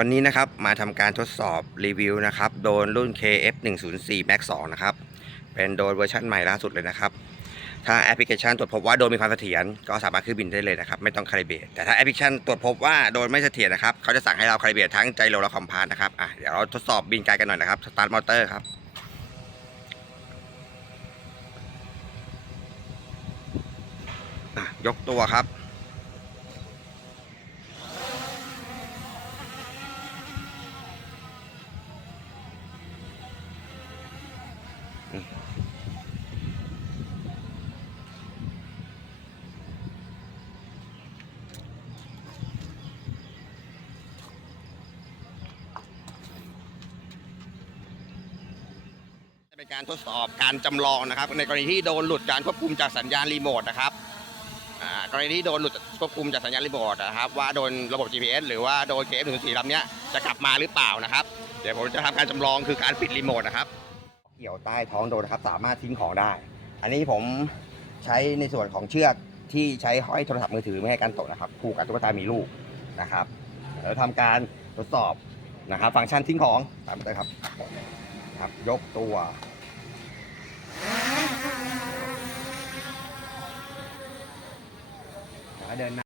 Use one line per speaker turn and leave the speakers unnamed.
วันนี้นะครับมาทำการทดสอบรีวิวนะครับโดรนรุ่น KF104 Max 2นะครับ เป็นโดรนเวอร์ชันใหม่ล่าสุดเลยนะครับ ถ้าแอปพลิเคชันตรวจพบว่าโดรนมีความเสถียรก็สามารถขึ้นบินได้เลยนะครับ ไม่ต้องคาลิเบรตแต่ถ้าแอปพลิเคชันตรวจพบว่าโดรนไม่เสถียรนะครับ เขาจะสั่งให้เราคาลิเบรตทั้งใจโลและคอมพาสนะครับอะเดี๋ยวเราทดสอบบินไกลกันหน่อยนะครับสตาร์ทมอเตอร์ครับยกตัวครับ เป็นการทดสอบการจำลองนะครับ ในกรณีที่โดนหลุดการควบคุมจากสัญญาณรีโมทนะครับอ่ากรณีที่โดนหลุดควบคุมจากสัญญาณรีโมทนะครับว่าโดนระบบ GPS หรือว่าโดน KF 1 4ลำเนี้ยจะกลับมาหรือเปล่านะครับ เดี๋ยวผมจะทำการจำลองคือการปิดรีโมทนะครับ เกี่ยวใต้ท้องโดรนนะครับ สามารถทิ้งของได้ อันนี้ผมใช้ในส่วนของเชือกที่ใช้ห้อยโทรศัพท์มือถือไม่ให้การตกนะครับผูกกับตุ๊กตามีลูกนะครับเดี๋ยวทำการทดสอบนะครับ ฟังก์ชันทิ้งของตามไปครับครับ ยกตัวแล้วเดินหน้า